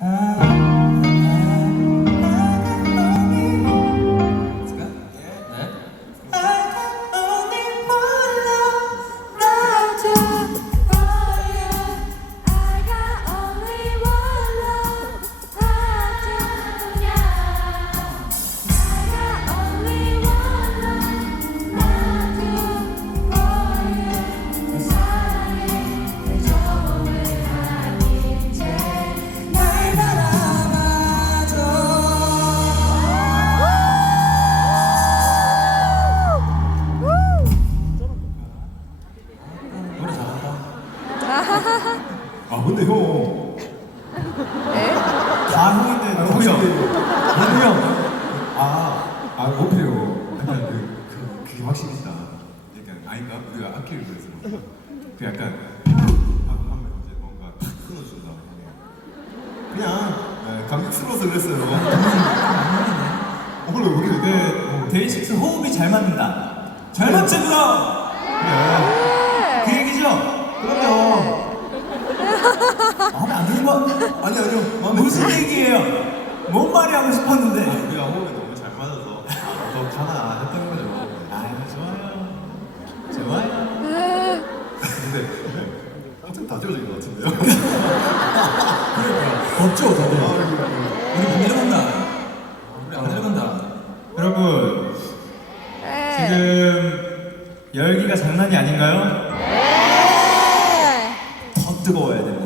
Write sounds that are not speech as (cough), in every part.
Uh, 아 근데 형. 다 형인데 너무 형. 너무 형. 아, 아 못해요. 약간 그, 그 그게 확실히다. 약간 아닌가? 우리가 아키를 그래서 그 약간 하고 하면 이제 뭔가 탁 끊어준다. 그냥 네, 감격스러워서 그랬어요. 오늘 우리 네, 데이식스 호흡이 잘 맞는다. 잘 맞지 그럼? 그래. 그 얘기죠? 그럼요. 마음에 안 드는 거 아니 아니요. 마음에 무슨. 얘기예요? 뭔 말이 하고 싶었는데? 우리가 호흡이 너무 잘 맞아서 더 가나 했던 거죠. 아 좋아요. 좋아요. 근데 엄청 다 지워진 것 같은데요. 덥죠 다들. 우리 안 내려간다. 우리 안 내려간다. 여러분 지금 열기가 장난이 아닌가요? 더 뜨거워야 됩니다.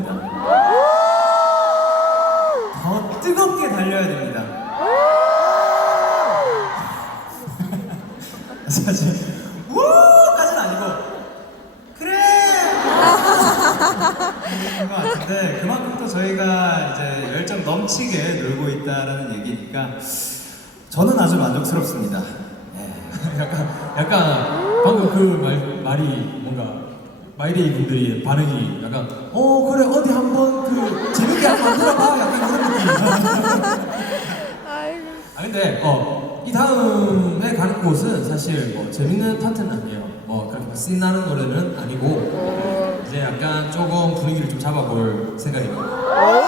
달려야 됩니다. (laughs) 사실 우까지는 아니고 그래 그런 것 같은데 그만큼 또 저희가 이제 열정 넘치게 놀고 있다라는 얘기니까 저는 아주 만족스럽습니다. 네. (laughs) 약간 약간 방금 그 말, 말이 뭔가 마이데이 분들이 반응이 약간 어 그래 어디 한번 그 재밌게 한번 들어봐 약간 그런 느낌. 아 근데 어 이 다음에 가는 곳은 사실 뭐 재밌는 파트는 아니에요. 뭐 그렇게 막 신나는 노래는 아니고 이제 약간 조금 분위기를 좀 잡아볼 생각입니다.